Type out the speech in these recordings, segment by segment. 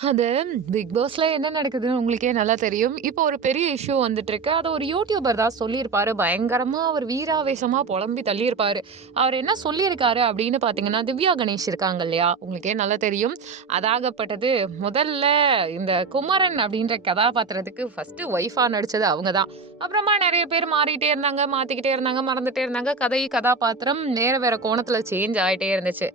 அது பிக் பாஸ்ல என்ன நடக்குதுன்னு உங்களுக்கே நல்லா தெரியும். இப்போ ஒரு பெரிய இஷ்யூ வந்துட்டுருக்கு. அத ஒரு யூடியூபர் தான் சொல்லியிருப்பாரு. பயங்கரமா அவர் வீராவேசமா பொலம்பி தள்ளியிருப்பாரு. அவர் என்ன சொல்லியிருக்காரு அப்படின்னு பார்த்தீங்கன்னா, திவ்யா கணேஷ் இருக்காங்க இல்லையா? உங்களுக்கே நல்லா தெரியும். அதாகப்பட்டது முதல்ல இந்த குமரன் அப்படின்ற கதாபாத்திரத்துக்கு ஃபர்ஸ்ட்டு ஒய்ஃபா நடிச்சது அவங்க தான். அப்புறமா நெறைய பேர் மாறிட்டே இருந்தாங்க, மாத்திக்கிட்டே இருந்தாங்க, மறந்துட்டே இருந்தாங்க. கதை, கதாபாத்திரம் வேற வேற கோணத்துல சேஞ்ச் ஆயிட்டே இருந்துச்சு.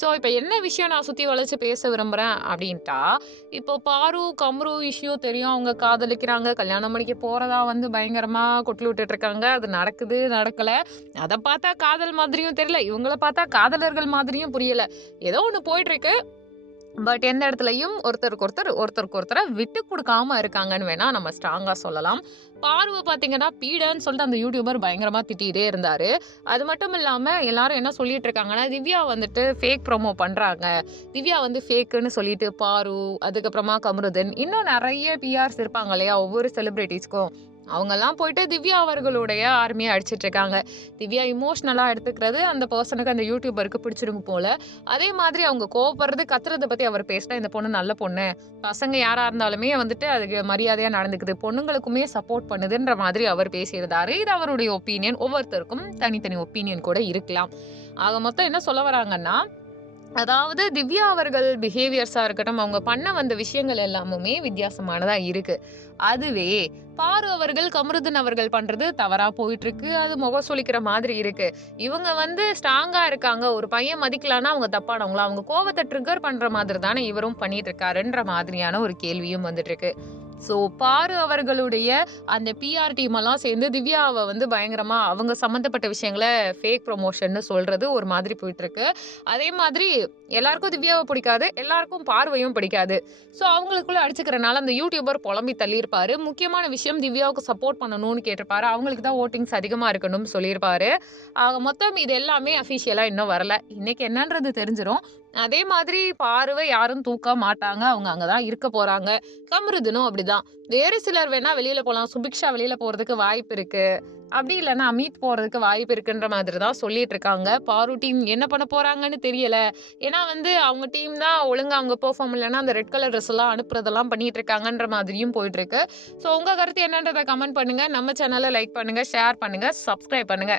ஸோ, இப்ப என்ன விஷயம் நான் சுத்தி வளைச்சு பேச விரும்புறேன் அப்படின்ட்டா, இப்போ பாரு, கம்ரு இஷ்யூ தெரியும். அவங்க காதலிக்கிறாங்க. கல்யாணம் பண்ணிக்க போறதா வந்து பயங்கரமா கொட்டுல விட்டுட்டு இருக்காங்க. அது நடக்குது, நடக்கல. அத பார்த்தா காதல் மாதிரியும் தெரியல. இவங்கள பார்த்தா காதலர்கள் மாதிரியும் புரியல. ஏதோ ஒண்ணு போயிட்டு இருக்கு. பட் எந்த இடத்துலயும் ஒருத்தருக்கு ஒருத்தர விட்டு குடுக்காம இருக்காங்கன்னு வேணா நம்ம ஸ்ட்ராங்கா சொல்லலாம். பார்வ பார்த்தீங்கன்னா, பீடன்னு சொல்லிட்டு அந்த யூடியூபர் பயங்கரமா திட்டிட்டே இருந்தாரு. அது மட்டும் இல்லாம எல்லாரும் என்ன சொல்லிட்டு இருக்காங்கன்னா, திவ்யா வந்துட்டு ஃபேக் ப்ரோமோ பண்றாங்க. திவ்யா வந்து ஃபேக்குன்னு சொல்லிட்டு பாரு, அதுக்கப்புறமா கமருதீன், இன்னும் நெறைய பிஆர்ஸ் இருப்பாங்க இல்லையா? ஒவ்வொரு செலிபிரிட்டீஸ்க்கும். அவங்கலாம் போயிட்டு திவ்யா அவர்களுடைய ஆர்மிய அடிச்சிட்டு இருக்காங்க. திவ்யா இமோஷனலா எடுத்துக்கிறது அந்த பெர்சனுக்கு அந்த யூடியூபருக்கு பிடிச்சிரும் போல. அதே மாதிரி அவங்க கோவப்படுறது, கத்துறத பத்தி அவர் பேசினா, இந்த பொண்ணு நல்ல பொண்ணு. பசங்க யாரா இருந்தாலுமே வந்துட்டு அதுக்கு மரியாதையா நடந்துக்குது. பொண்ணுங்களுக்குமே சப்போர்ட் பண்ணுதுன்ற மாதிரி அவர் பேசியிருந்தாரு. இது அவருடைய ஒப்பீனியன். ஒவ்வொருத்தருக்கும் தனித்தனி ஒப்பீனியன் கூட இருக்கலாம். ஆக மொத்தம் என்ன சொல்ல வராங்கன்னா, அதாவது திவ்யா அவர்கள் பிஹேவியர்ஸா இருக்கட்டும், அவங்க பண்ண வந்த விஷயங்கள் எல்லாமுமே வித்தியாசமானதா இருக்கு. அதுவே பாரு அவர்கள், கமருதீன் அவர்கள் பண்றது தவறா போயிட்டுருக்கு. அது முகம் சுளிக்கிற மாதிரி இருக்கு. இவங்க வந்து ஸ்ட்ராங்கா இருக்காங்க. ஒரு பையன் மதிக்கலன்னா அவங்க தப்பானவங்களா? அவங்க கோவத்த ட்ரிக்கர் பண்ற மாதிரி தானே இவரும் பண்ணிட்டு இருக்காருன்ற மாதிரியான ஒரு கேள்வியும் வந்துட்டுருக்கு. ஸோ, பாரு அவர்களுடைய அந்த பிஆர் டீம் எல்லாம் சேர்ந்து திவ்யாவ வந்து பயங்கரமா அவங்க சம்மந்தப்பட்ட விஷயங்கள ஃபேக் ப்ரமோஷன்னு சொல்றது ஒரு மாதிரி போயிட்டுருக்கு. அதே மாதிரி எல்லாருக்கும் திவ்யாவ பிடிக்காது. எல்லாருக்கும் பார்வையும் பிடிக்காது. ஸோ, அவங்களுக்குள்ள அடிச்சுக்கிறனால அந்த யூடியூபர் புலம்பி தள்ளியிருப்பாரு. முக்கியமான விஷயம் திவ்யாவுக்கு சப்போர்ட் பண்ணணும்னு கேட்டிருப்பாரு. அவங்களுக்கு தான் வோட்டிங்ஸ் அதிகமா இருக்கணும்னு சொல்லியிருப்பாரு. ஆக மொத்தம் இது எல்லாமே அஃபிஷியலா இன்னும் வரல. இன்னைக்கு என்னன்றது தெரிஞ்சிரும். அதே மாதிரி பார்வை யாரும் தூக்க மாட்டாங்க. அவங்க அங்க தான் இருக்க போறாங்க. கமருதீனும் அப்படிதான். வேறு சிலர் வேணா வெளியில போலாம். சுபிக்ஷா வெளியில போறதுக்கு வாய்ப்பு இருக்கு. அப்படி இல்லன்னா அமித் போறதுக்கு வாய்ப்பு இருக்குன்ற மாதிரி தான் சொல்லிட்டு இருக்காங்க. பாரு டீம் என்ன பண்ண போறாங்கன்னு தெரியல. ஏன்னா வந்து அவங்க டீம் தான் ஒழுங்கா அவங்க பெர்ஃபார்ம் இல்லன்னா, அந்த ரெட் கலர் ட்ரெஸ் எல்லாம் அனுப்புறதெல்லாம் பண்ணிட்டு இருக்காங்கன்ற மாதிரியும் போயிட்டு இருக்கு. ஸோ உங்க கருத்து என்னன்றத கமெண்ட் பண்ணுங்க. நம்ம சேனல லைக் பண்ணுங்க, ஷேர் பண்ணுங்க, சப்ஸ்கிரைப் பண்ணுங்க.